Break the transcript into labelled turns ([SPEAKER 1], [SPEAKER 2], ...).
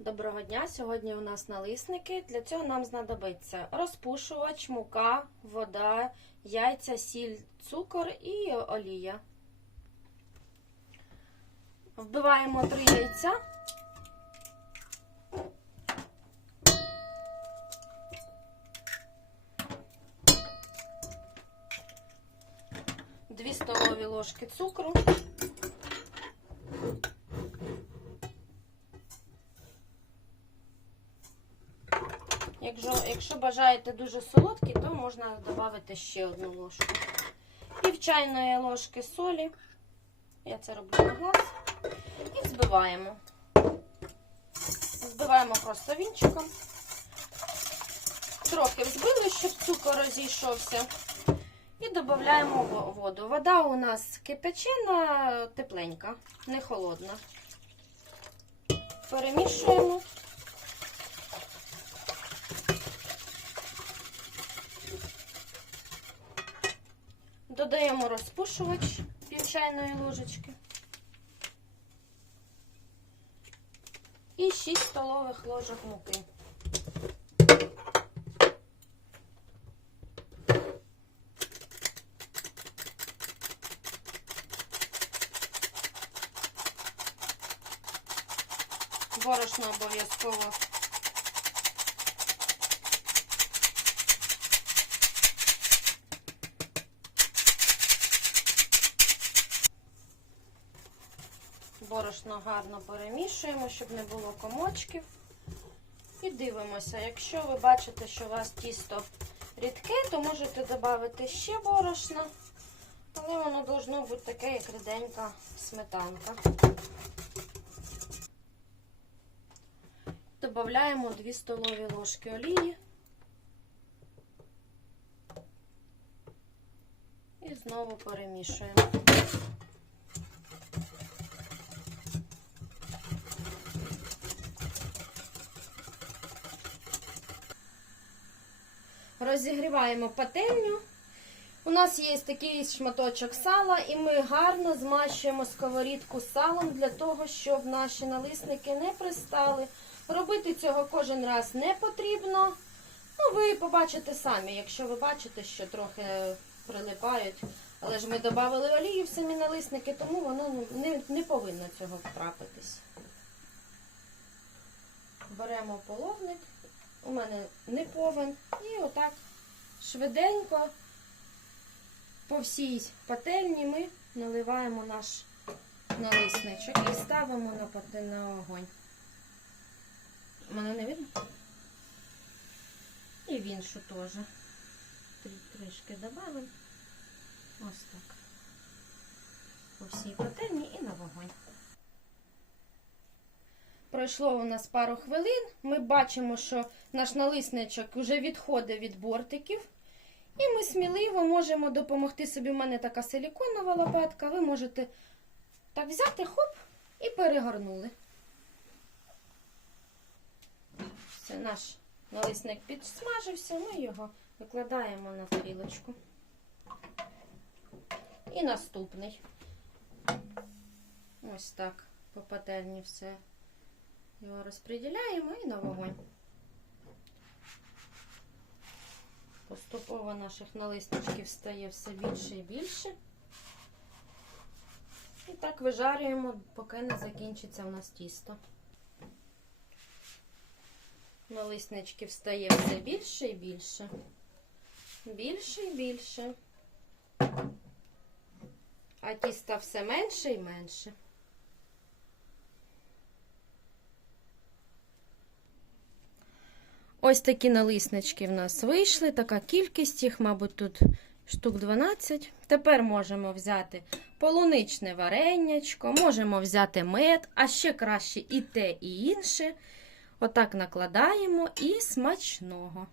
[SPEAKER 1] Доброго дня! Сьогодні у нас налисники. Для цього нам знадобиться розпушувач, мука, вода, яйця, сіль, цукор і олія. Вбиваємо три яйця. Дві столові ложки цукру. Якщо, якщо бажаєте дуже солодкі, то можна додати ще одну ложку. Пів чайної ложки солі. Я це роблю на глаз. І збиваємо. Збиваємо просто вінчиком. Трохи взбили, щоб цукор розійшовся. І додаємо воду. Вода у нас кипячена, тепленька, не холодна. Перемішуємо. Додаємо розпушувач пів чайної ложечки. І 6 столових ложок муки. Борошно обов'язково Борошно гарно перемішуємо, щоб не було комочків. І дивимося. Якщо ви бачите, що у вас тісто рідке, то можете додати ще борошна. Але воно должно бути таке, як ріденька сметанка. Додаємо 2 столові ложки олії. І знову перемішуємо. Розігріваємо пательню. У нас є такий шматочок сала, і ми гарно змащуємо сковорідку салом для того, щоб наші налисники не пристали. Робити цього кожен раз не потрібно. Ну, ви побачите самі, якщо ви бачите, що трохи прилипають. Але ж ми додали олію в самі налисники, тому воно не, не повинно цього трапитись. Беремо половник. У мене не повен. І отак швиденько по всій пательні ми наливаємо наш налисничок і ставимо на пательний огонь. Мене не видно? І в іншу теж. Трішки додаємо. Ось так. По всій пательні і на вогонь. Пройшло у нас пару хвилин. Ми бачимо, що наш налисничок вже відходить від бортиків. І ми сміливо можемо допомогти собі. У мене така силіконова лопатка. Ви можете так взяти, хоп, і перегорнули. Все, наш налисник підсмажився, ми його викладаємо на тарілочку. І наступний. Ось так по пательні все. Його розподіляємо і на вогонь. Поступово наших налисничків стає все більше і більше. І так вижарюємо, поки не закінчиться у нас тісто. Налисничків стає все більше і більше. Більше і більше. А тіста все менше і менше. Ось такі налиснички в нас вийшли. Така кількість їх, мабуть, тут штук 12. Тепер можемо взяти полуничне варенячко, можемо взяти мед, а ще краще і те, і інше. Отак накладаємо і смачного.